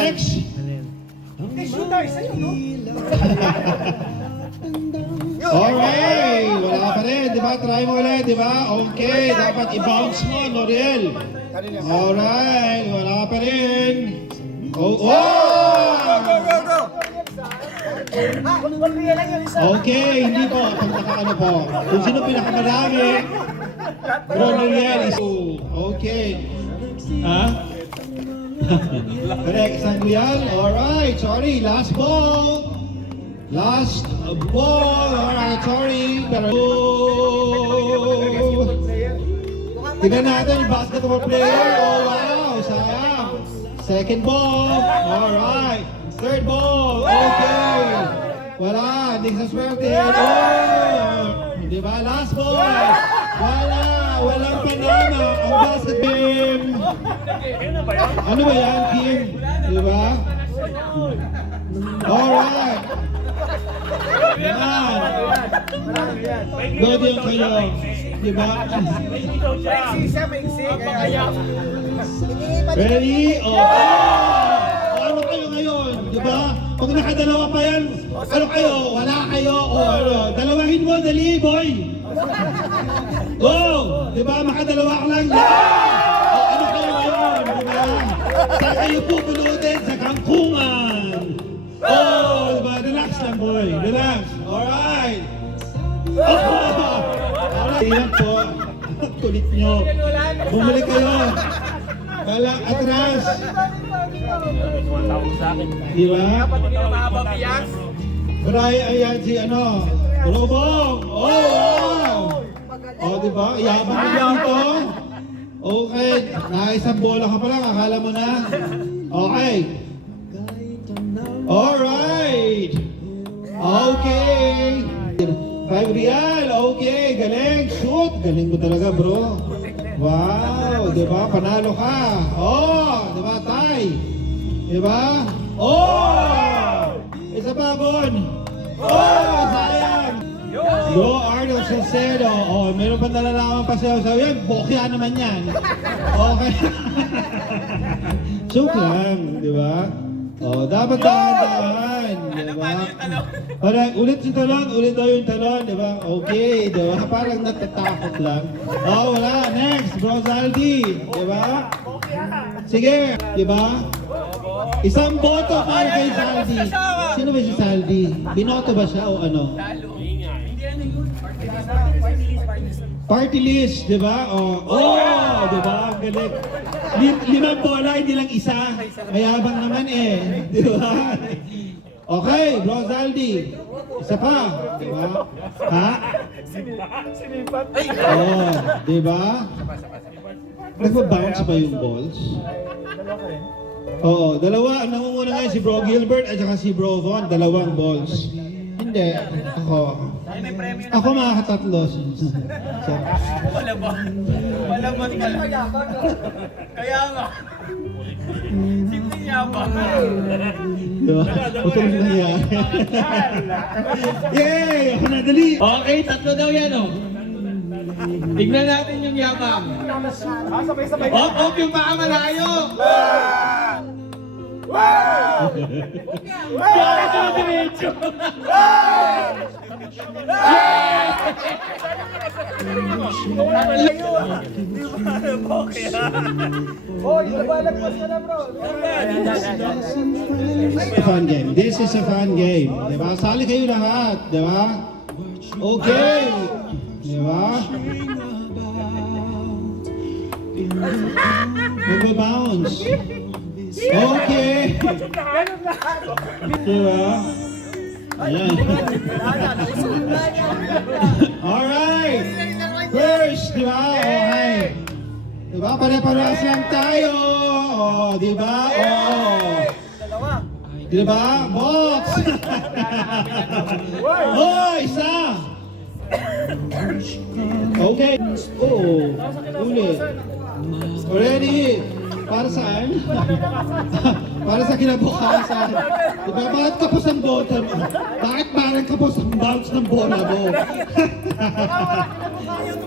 Next. Shooter, sa'yo, no? Alright, wala pa rin, di ba? Try mo ulit, di ba? Okay, dapat i-bounce mo, Noriel. Alright, wala pa rin. Oh, oh! Okay, hindi po. Pag naka-ano po. Kung sino pinakamarami, Bro Noriel is... Okay. Ha? Correct, Sanglial. Alright, sorry, last ball. Last ball. Alright, sorry. Pero... Tignan natin yung basketball player. Oh, wow, sayang. Second ball. Alright. Third ball. Okay. Wala, hindi sa swerte. Oh! Di ba? Last ball. Wala. Walang panama. Ang basket team. Ano ba yan, Kim? Di ba? Alright. Yan. Good yung kayo. Di ba? Ready? Oh! Ano kayo ngayon? Di ba? Pag nakadalawa pa yan, ano kayo? Wala kayo? O ano? Dalawahin mo, dali, boy! Go! Di ba? Makadalawa ka lang. Yeah! O ano kayo ngayon? Di ba? Saan kayo pupulutin? Sa kangkungan! Oh! Di ba? Relax lang, boy. Relax. Alright! Oh! Alright lang po. Kulit nyo. Bumalik kayo. Kala, atras. Di ba? Maray, ayan si ano. Robong. Oh, wow. Oh, di ba? Yabang mo dito. Okay. Nakaisang bola ka pa lang. Akala mo na. Okay. Alright. Okay. 5 real. Okay. Galing. Shoot. Galing mo talaga, bro. Wow. Di ba? Panalo ka. Oh. Di ba? Tay. Di ba? Oh! Isa pa, Bon. Oh! Sayang. Yo, Arnold Salcedo. Oh, meron pa nalalaman pa sa'yo. So, yan, bokya naman yan. Okay. Joke lang, di ba? Oh, dapat dahan-dahan, di ba? Parang ulit yung talon, ulit daw yung talon, di ba? Okay, di ba? Parang natatakot lang. Oh, wala. Next, Bro Zaldi, di ba? Sige, di ba? Isang boto para kay Saldi. Sino ba si Saldi? Binoto ba siya o ano? Party list, di ba? Oh, di ba? Ang galing. Limang bola, hindi lang isa. Mayabang naman eh. Di ba? Okay, Bro Zaldi. Isa pa. Di ba? Ha? Oh, di ba? Nagbabounce ba yung balls? Oo, dalawa. Ang nangunguna ngayon si Bro Gilbert at saka si Bro Von. Dalawang balls. Hindi. Ako makakatatlo. Wala ba? Wala ba? Kaya nga. Simple niya ba? Diba? Putol na yan. Yay! Ako na, dali! Okay, tatlo daw yan, oh. Tignan natin yung yabang. Sabay-sabay. Op, yung baka malayo. Diretso. A fun game. This is a fun game. Diba? Sali kayo lahat. Diba? Okay. Diba? Magbabounce. Okay. Diba? Ayan. Alright. First, diba? Okay. Diba? Pare-parehas lang tayo. Oh, diba? Oh. Diba? Box! Oh, isa! Okay. Oh, ulit. Ready? Para saan? Para sa kinabukasan. Diba? Bakit kapos ang bola mo? Bakit parang kapos ang bounce ng bola mo?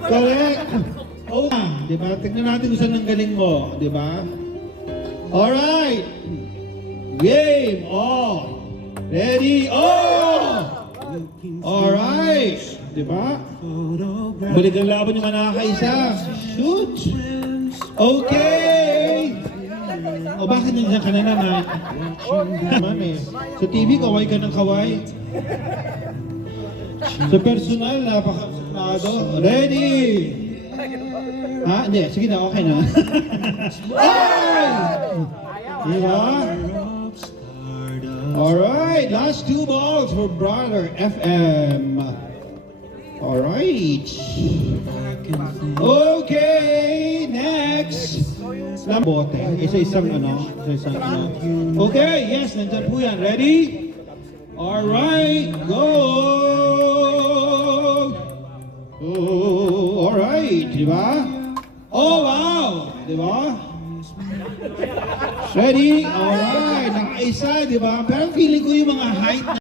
Correct. Oh, diba? Tignan natin kung saan ang galing mo. Diba? Alright. Game! Oh! Ready? Oh! Alright! Diba? Balik ang laban yung nakakaisa. Shoot! Okay! O bakit nandiyan ka na naman? Naman eh. Sa TV, kaway ka ng kaway. Sa personal, napaka-sunado. Ready! Ha? Hindi. Sige na, okay na. Ay! Diba? Alright, last 2 balls for Brother FM. Alright. Okay, next. Bote. Isa-isang ano. Isa-isang ano. Okay, yes, nandyan po yan. Ready? Alright, go! Oh, alright, di ba? Oh, wow! Di ba? Ready? Alright, nakaisa, di ba? Pero feeling ko yung mga height na